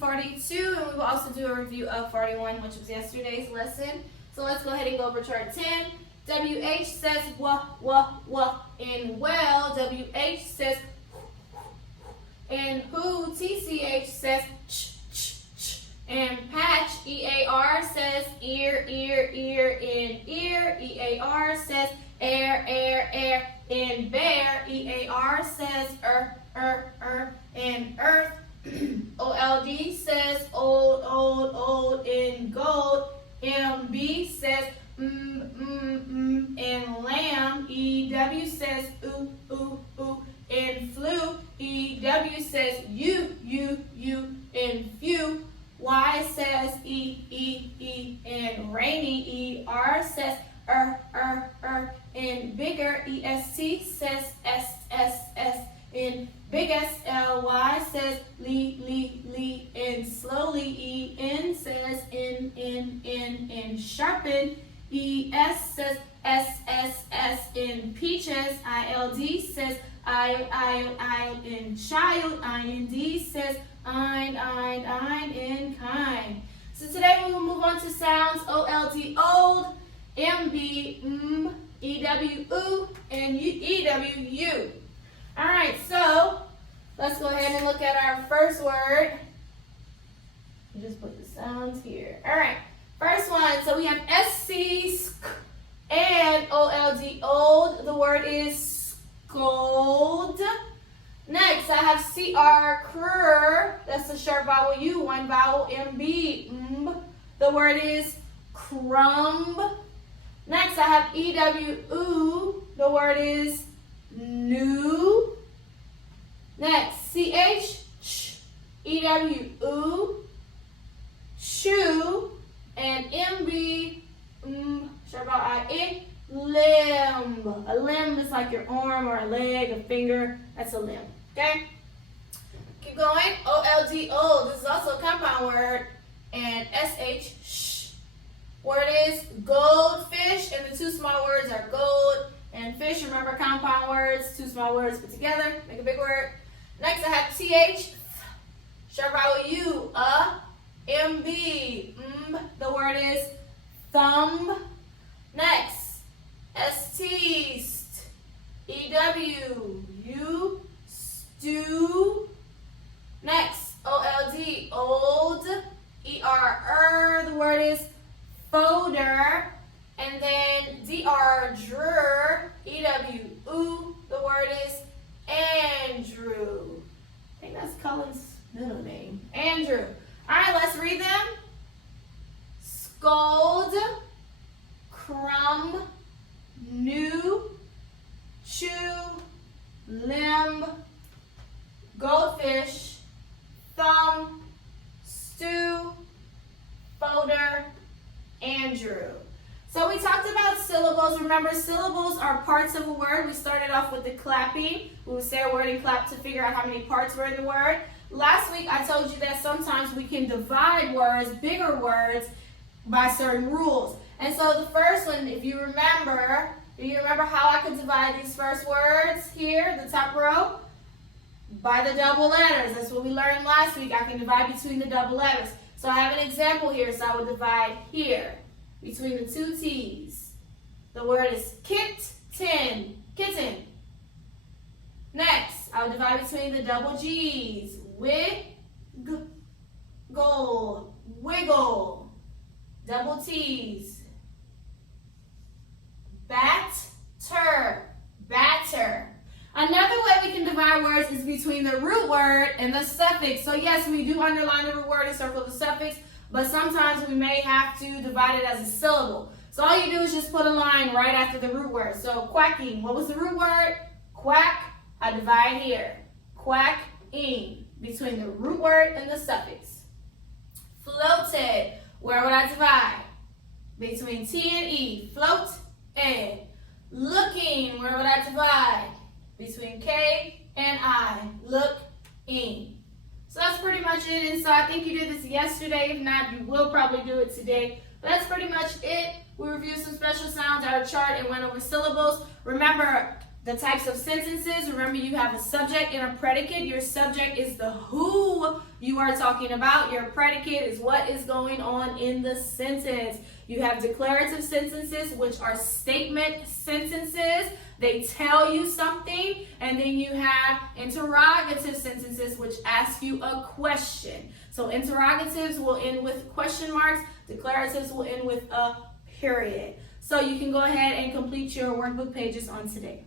42, and we will also do a review of 41, which was yesterday's lesson. So let's go ahead and go over chart 10. WH says wah, wah, wah in well. WH says and who. TCH says ch, ch, ch. And patch, EAR says ear, ear, ear in ear. EAR says air, air, air in bear. EAR says in earth. OLD says old, old, old in gold. MB says in lamb. EW says ooh, ooh, ooh in flu. EW says you in few. Y says e in rainy. ER says in bigger. EST says s in biggest. LY says lee in slowly. EN says in sharpen. ES says s in peaches. ILD says I in child. IND says ein in kind. So today we will move on to sounds. OLD old, MB EW oo, and EW you. All right, so let's go ahead and look at our first word. Just put the sounds here. All right, first one. So we have SC and OLD old. The word is scold. Next, I have CR cr. That's a sharp vowel U. One vowel MB. The word is crumb. Next, I have EW oo. The word is new. Next, CH ch. EW oo. Chew. And MB sharp vowel I limb. A limb is like your arm or a leg, a finger. That's a limb. Okay? Keep going. OLD old. This is also a compound word. And SH sh. Word is goldfish. And the two small words are gold and fish. Remember, compound words, two small words put together, make a big word. Next, I have TH. Sharp vowel U. MB. The word is thumb. Next, ST. EW. U. Stew. Next, OLD. Old. ER. The word is folder. And then DR. Dr. EW. Ooh. The word is Andrew. I think that's Cullen's middle name. Andrew. All right, let's read them. Scold. Crumb. New. Chew. Limb. Goldfish. Thumb. Stew. Folder. Andrew. So we talked about syllables. Remember, syllables are parts of a word. We started off with the clapping. We would say a word and clap to figure out how many parts were in the word. Last week, I told you that sometimes we can divide words, bigger words, by certain rules. And so the first one, if you remember, do you remember how I could divide these first words here, the top row? By the double letters. That's what we learned last week. I can divide between the double letters. So I have an example here. So I would divide here between the two T's. The word is kitten. Next, I would divide between the double G's. Wiggle. Double T's. Batter. Another way we can divide words is between the root word and the suffix. So yes, we do underline the root word and circle the suffix, but sometimes we may have to divide it as a syllable. So all you do is just put a line right after the root word. So quacking, what was the root word? Quack, I divide here. Quacking, between the root word and the suffix. Floated, where would I divide? Between T and E, float and. Looking, where would I divide? Between K and I, looking. So that's pretty much it. And so I think you did this yesterday. If not, you will probably do it today. But that's pretty much it. We reviewed some special sounds, our chart, and went over syllables. Remember, The types of sentences, remember you have a subject and a predicate. Your subject is the who you are talking about. Your predicate is what is going on in the sentence. You have declarative sentences, which are statement sentences. They tell you something. And then you have interrogative sentences, which ask you a question. So interrogatives will end with question marks. Declaratives will end with a period. So you can go ahead and complete your workbook pages on today.